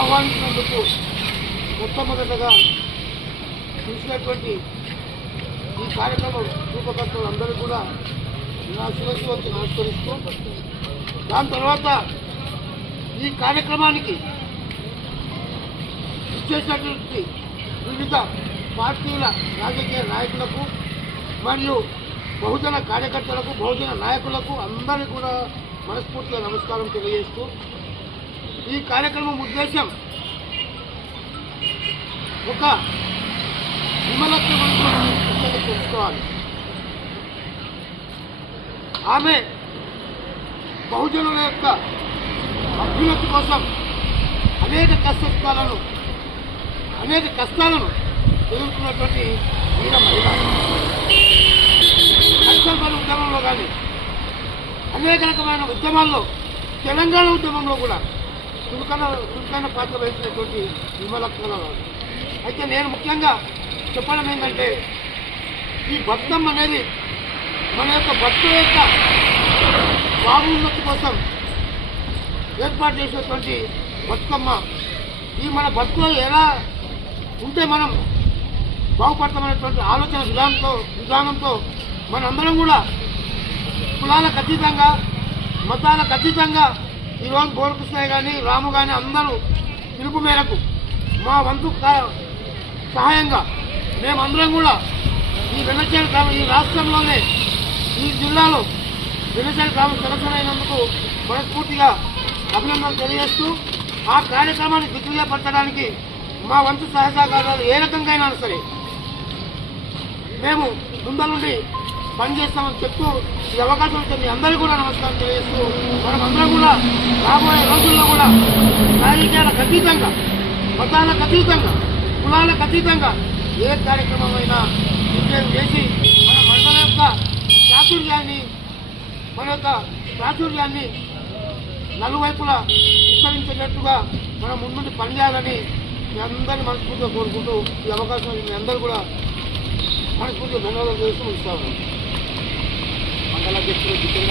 ఆహ్వానించినందుకు మొట్టమొదటగా చూసినటువంటి ఈ కార్యక్రమం రూపకర్తలు అందరూ కూడా నా శిరస్సు వచ్చి నమస్కరిస్తూ దాని తర్వాత ఈ కార్యక్రమానికి ఇచ్చేసినటువంటి వివిధ పార్టీల రాజకీయ నాయకులకు మరియు బహుజన కార్యకర్తలకు బహుజన నాయకులకు అందరికీ కూడా మనస్ఫూర్తిగా నమస్కారం తెలియజేస్తూ ఈ కార్యక్రమం ఉద్దేశం ఒక విమలత్వ తెలుసుకోవాలి. ఆమె బహుజనుల యొక్క అభ్యున్నతి కోసం అనేక కష్టసుఖాలను అనేక కష్టాలను ఎదుర్కొన్నటువంటి వీర మహిళ. నక్సల్బరి ఉద్యమంలో కానీ అనేక రకమైన ఉద్యమాల్లో తెలంగాణ ఉద్యమంలో కూడా చురుకైన చురుకైన పాత్ర వహించినటువంటి విమలక్షణ అయితే నేను ముఖ్యంగా చెప్పడం ఏంటంటే ఈ భక్తం అనేది మన యొక్క భక్తుల యొక్క బాగున్నతి కోసం ఏర్పాటు చేసినటువంటి బతుకమ్మ ఈ మన బతుకులో ఎలా ఉంటే మనం బాగుపడతామనేటువంటి ఆలోచన విధానంతో విధానంతో మనందరం కూడా కులాలకు అతీతంగా మతాలకు అతీతంగా ఈరోజు గోరకృష్ణయ్య కానీ రాము కానీ అందరూ పిలుపు మేరకు మా వంతు సహాయంగా మేమందరం కూడా ఈ వెన్నచేరు గ్రామం ఈ రాష్ట్రంలోనే ఈ జిల్లాలో వెన్నచేరు గ్రామం సెలక్షన్ అయినందుకు మనస్ఫూర్తిగా అభినందనలు తెలియజేస్తూ ఆ కార్యక్రమాన్ని దిగ్విజయపరచడానికి మా వంతు సహాయ సహకారాలు ఏ రకంగా అయినా సరే మేము ముందరుండి పనిచేస్తామని చెప్తూ ఈ అవకాశం ఇచ్చే మీ అందరికీ కూడా నమస్కారం తెలియజేస్తూ మనమందరం అందరం కూడా రాబోయే రోజుల్లో కూడా రాజకీయాలకు అతీతంగా మతాలకు అతీతంగా కులాలకు అతీతంగా ఏ కార్యక్రమం అయినా విజయం చేసి మన మండల యొక్క ప్రాచుర్యాన్ని మన యొక్క ప్రాచుర్యాన్ని నలువైపులా విస్తరించేటట్టుగా మనం ముందుండి పనిచేయాలని మీ అందరినీ మనస్ఫూర్తిగా కోరుకుంటూ ఈ అవకాశం మీ అందరూ కూడా మనస్ఫూర్తిగా ధన్యవాదాలు చేస్తూ ఇస్తాము మండలాధ్యక్షులు జితేంద్ర